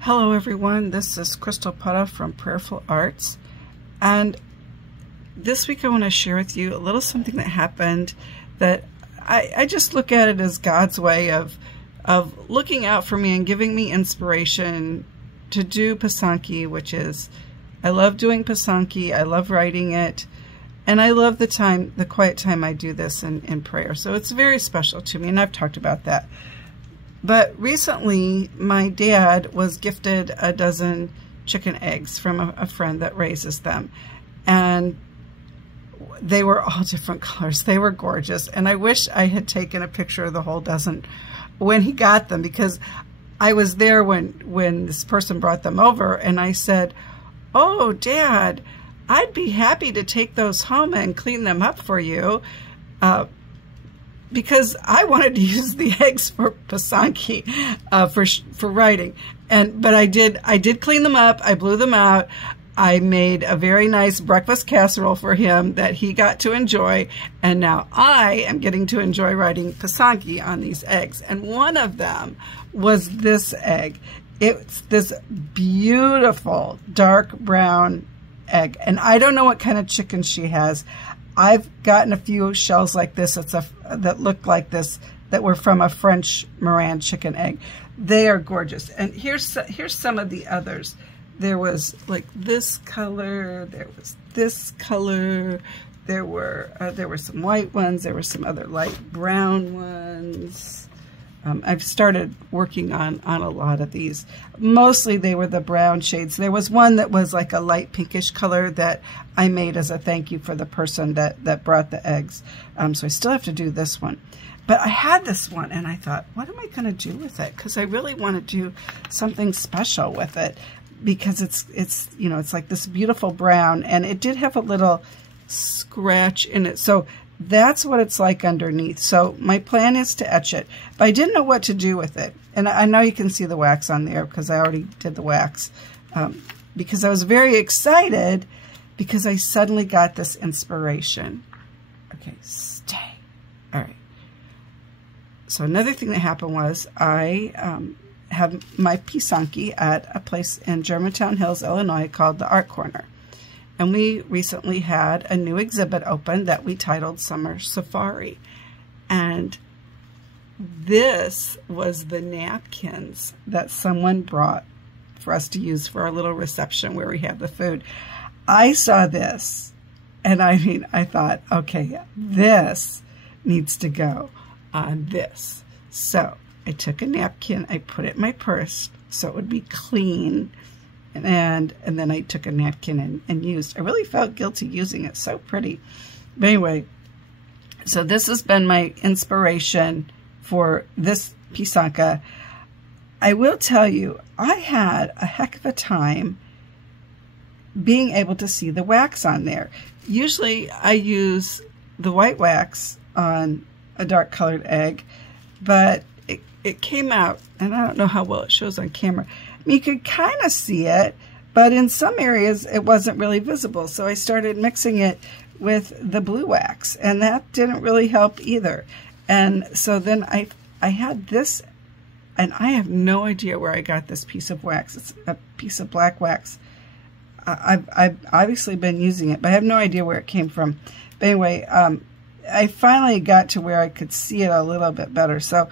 Hello everyone, this is Crystal Potthoff from Prayerful Arts, and this week I want to share with you a little something that happened that I just look at it as God's way of looking out for me and giving me inspiration to do Pysanky, which is, I love doing Pysanky, I love writing it, and I love the quiet time I do this in prayer. So it's very special to me, and I've talked about that. But recently, my dad was gifted a dozen chicken eggs from a friend that raises them. And they were all different colors. They were gorgeous. And I wish I had taken a picture of the whole dozen when he got them, because I was there when this person brought them over, and I said, "Oh, Dad, I'd be happy to take those home and clean them up for you." Because I wanted to use the eggs for Pysanky, for writing, but I did clean them up. I blew them out. I made a very nice breakfast casserole for him that he got to enjoy, and now I am getting to enjoy writing Pysanky on these eggs. And one of them was this egg. It's this beautiful dark brown egg, and I don't know what kind of chicken she has. I've gotten a few shells like this that look like this that were from a French Moran chicken egg. They are gorgeous. And here's some of the others. There was like this color. There was this color. There were some white ones. There were some other light brown ones. I've started working on a lot of these. Mostly they were the brown shades. There was one that was like a light pinkish color that I made as a thank you for the person that brought the eggs. So I still have to do this one. But I had this one and I thought, what am I going to do with it? Because I really want to do something special with it, because it's you know, it's like this beautiful brown, and it did have a little scratch in it. So that's what it's like underneath. So my plan is to etch it, but I didn't know what to do with it. And I know you can see the wax on there because I already did the wax, because I was very excited because I suddenly got this inspiration. Okay, stay. All right. So another thing that happened was I have my Pysanky at a place in Germantown Hills, Illinois called the Art Corner. And we recently had a new exhibit open that we titled Summer Safari. And this was the napkins that someone brought for us to use for our little reception where we have the food. I saw this, and I mean, I thought, okay, this needs to go on this. So I took a napkin, I put it in my purse so it would be clean. And then I took a napkin and used. I really felt guilty using it. So pretty. But anyway, so this has been my inspiration for this pysanka. I will tell you, I had a heck of a time being able to see the wax on there. Usually I use the white wax on a dark colored egg, but it came out, and I don't know how well it shows on camera. You could kind of see it, but in some areas it wasn't really visible. So I started mixing it with the blue wax, and that didn't really help either. And so then I had this, and I have no idea where I got this piece of wax. It's a piece of black wax. I've obviously been using it, but I have no idea where it came from. But anyway, I finally got to where I could see it a little bit better. So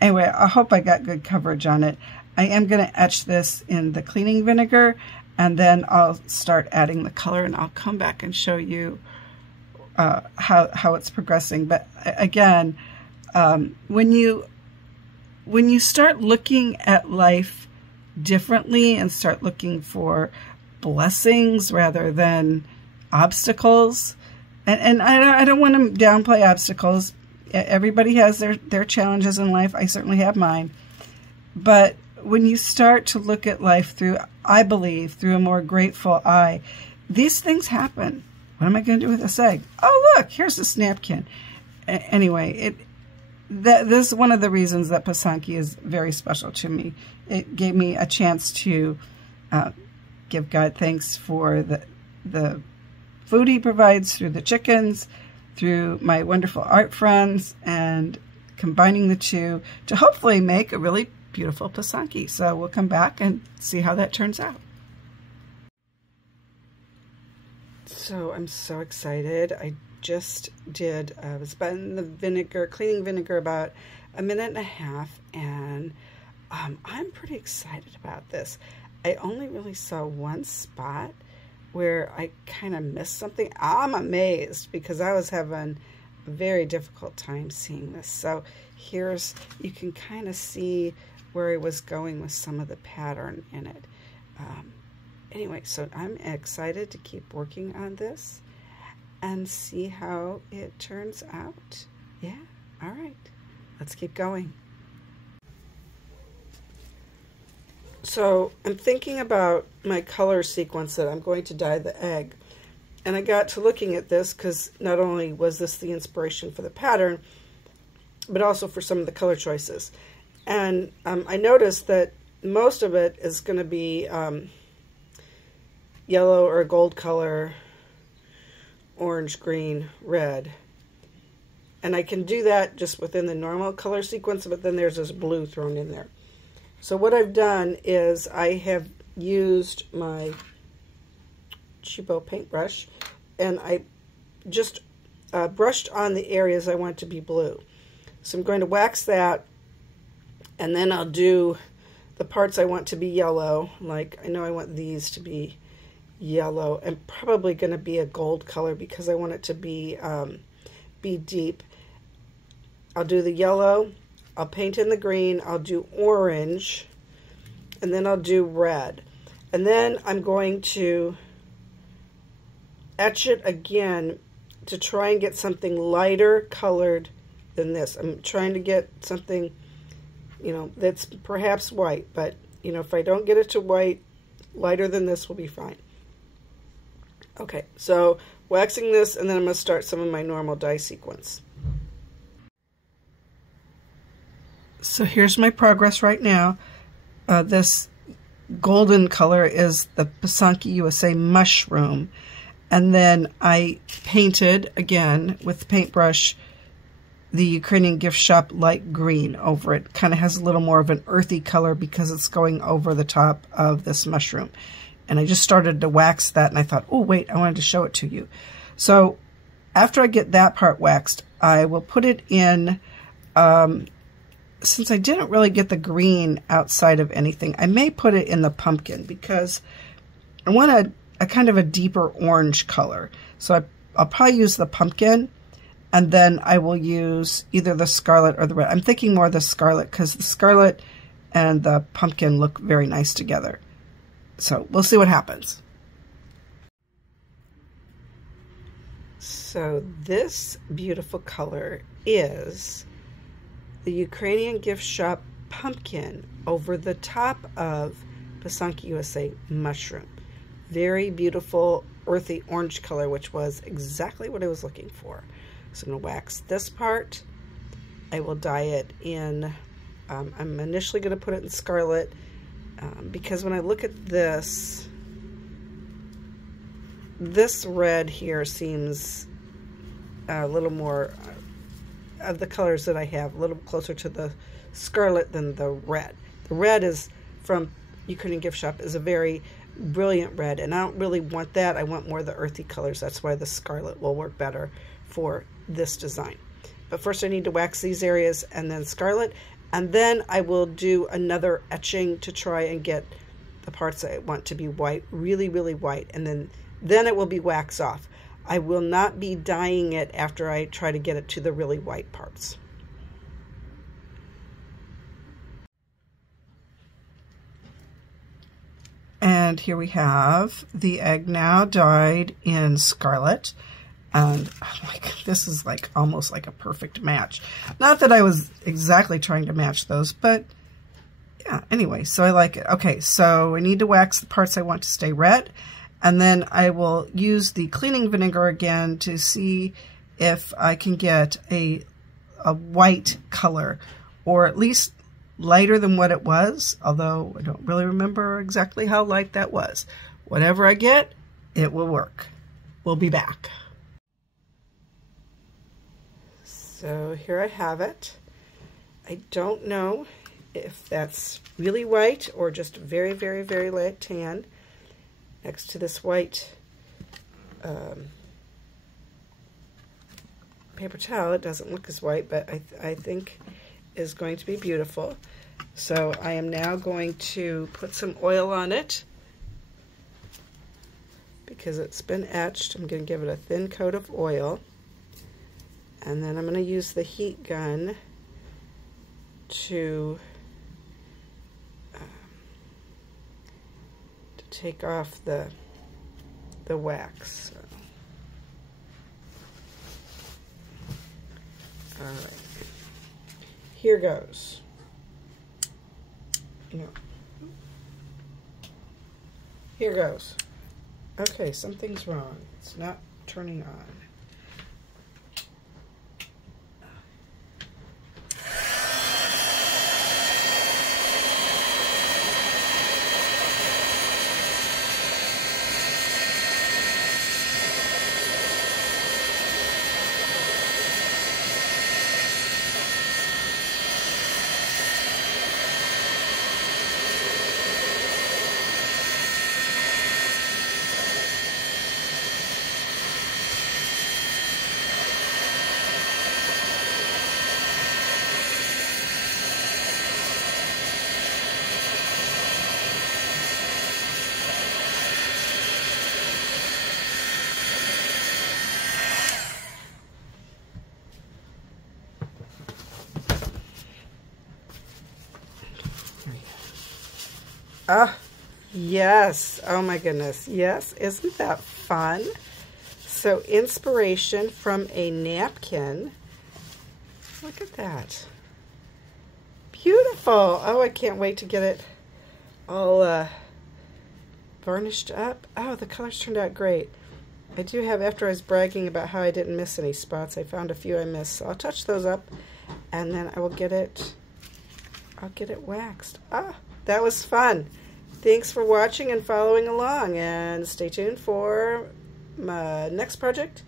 anyway, I hope I got good coverage on it. I am going to etch this in the cleaning vinegar, and then I'll start adding the color, and I'll come back and show you how it's progressing. But again, when you start looking at life differently and start looking for blessings rather than obstacles, and I don't want to downplay obstacles. Everybody has their challenges in life. I certainly have mine. But when you start to look at life through, I believe, through a more grateful eye, these things happen. What am I going to do with this egg? Oh, look, here's this napkin. Anyway, this is one of the reasons that Pysanky is very special to me. It gave me a chance to give God thanks for the food he provides through the chickens, through my wonderful art friends, and combining the two to hopefully make a really beautiful Pysanky. So we'll come back and see how that turns out. So I'm so excited. I just did, was in the vinegar, cleaning vinegar about a minute and a half, and I'm pretty excited about this. I only really saw one spot where I kind of missed something. I'm amazed because I was having a very difficult time seeing this. So here's, you can kind of see where I was going with some of the pattern in it. Anyway, so I'm excited to keep working on this and see how it turns out. Yeah, all right, let's keep going. So I'm thinking about my color sequence that I'm going to dye the egg. And I got to looking at this because not only was this the inspiration for the pattern, but also for some of the color choices. And I noticed that most of it is going to be yellow or gold color, orange, green, red. And I can do that just within the normal color sequence, but then there's this blue thrown in there. So what I've done is I have used my cheapo paintbrush, and I just brushed on the areas I want to be blue. So I'm going to wax that, and then I'll do the parts I want to be yellow. Like, I know I want these to be yellow, and probably going to be a gold color because I want it to be deep. I'll do the yellow, I'll paint in the green, I'll do orange, and then I'll do red. And then I'm going to etch it again to try and get something lighter colored than this. I'm trying to get something, you know, that's perhaps white, but, you know, if I don't get it to white, lighter than this will be fine. Okay, so waxing this, and then I'm going to start some of my normal dye sequence. So here's my progress right now. This golden color is the Pysanky USA mushroom. And then I painted, again, with the paintbrush, the Ukrainian gift shop light green over it. Kind of has a little more of an earthy color because it's going over the top of this mushroom. And I just started to wax that, and I thought, oh, wait, I wanted to show it to you. So after I get that part waxed, I will put it in... since I didn't really get the green outside of anything, I may put it in the pumpkin because I want a kind of a deeper orange color. So I'll probably use the pumpkin, and then I will use either the scarlet or the red. I'm thinking more the scarlet because the scarlet and the pumpkin look very nice together. So we'll see what happens. So this beautiful color is the Ukrainian gift shop pumpkin over the top of Pysanky USA mushroom. Very beautiful earthy orange color, which was exactly what I was looking for. So I'm going to wax this part. I will dye it in, I'm initially going to put it in scarlet because when I look at this red here seems a little more of the colors that I have, a little closer to the scarlet than the red. The red is from Ukrainian gift shop is a very brilliant red, and I don't really want that. I want more of the earthy colors. That's why the scarlet will work better for this design. But first I need to wax these areas and then scarlet, and then I will do another etching to try and get the parts I want to be white, really, really white, and then it will be wax off. I will not be dyeing it after I try to get it to the really white parts. And here we have the egg now dyed in scarlet. And oh my God, this is like almost like a perfect match. Not that I was exactly trying to match those, but yeah, anyway, so I like it. Okay, so I need to wax the parts I want to stay red. And then I will use the cleaning vinegar again to see if I can get a white color, or at least lighter than what it was, although I don't really remember exactly how light that was. Whatever I get, it will work. We'll be back. So here I have it. I don't know if that's really white or just very, very, very light tan, next to this white paper towel. It doesn't look as white, but I think is going to be beautiful. So I am now going to put some oil on it because it's been etched. I'm going to give it a thin coat of oil, and then I'm going to use the heat gun to take off the wax. So. All right, here goes. No. Here goes. Okay, something's wrong. It's not turning on. Ah, yes. Oh my goodness. Yes. Isn't that fun? So inspiration from a napkin. Look at that. Beautiful. Oh, I can't wait to get it all varnished up. Oh, the colors turned out great. I do have, after I was bragging about how I didn't miss any spots, I found a few I missed. So I'll touch those up and then I will get it, I'll get it waxed. Ah, that was fun. Thanks for watching and following along, and stay tuned for my next project.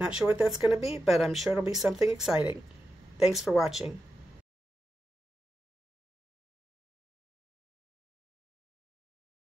Not sure what that's going to be, but I'm sure it'll be something exciting. Thanks for watching.